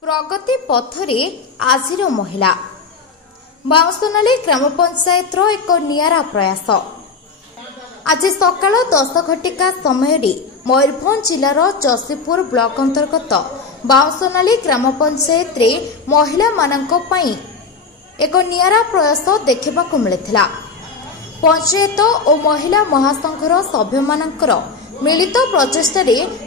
प्रगति पथरे आजिर महिला बाउंसनाली ग्राम पंचायतर एक नियारा प्रयास। आज सकाल 10 घटिका समय मयूरभंज जिलार जसीपुर ब्लॉक अंतर्गत बाउंसनाली ग्राम पंचायत रे महिला मानक पई एक नियारा प्रयास देखा मिलता। पंचायत और महिला महासंघर सभ्य मानकर मिलित प्रचेष्टा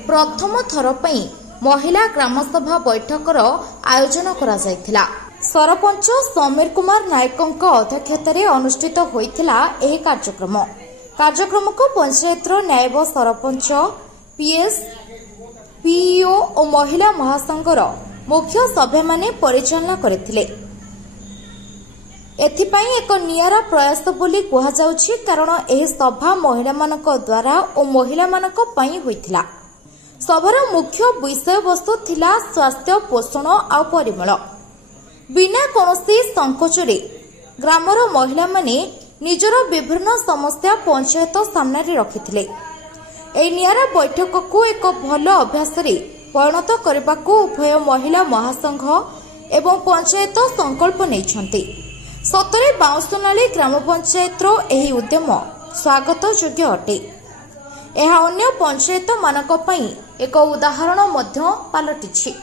प्रथम थर पई महिला ग्रामसभा बैठकर आयोजन करा जायथिला। सरपंच समीर कुमार नायकों अध्यक्षतार अनुष्ठित होइथिला एही कार्यक्रम को पंचायतर नायब सरपंच पीएस पीईओ और महिला महासंघर मुख्य सभ्य माने परिचालना करथिले। एथिपाई एक नियारा प्रयास बोली कहा जाउछि, कारण एही सभा महिला मानक द्वारा और महिला मानक पई होइथिला। सभार मुख्य विषय वस्तु थिला स्वास्थ्य पोषण आ परिमल। बिना कोनोसी संकोचरे ग्रामर महिला माने निजर विभिन्न समस्या पंचायत सामने रखिथिले। एही नियारा बैठक को एक भल अभ्यास रे परिणत करबाकू उभय महिला महासंघ एवं पंचायत संकल्प नैछन्ति। सतरे बाउंसनाली ग्राम पंचायतर एही उद्यम स्वागत योग्य अटे। यह अन्य पंचायत मानक पई एक उदाहरण मध्य पालटिछि।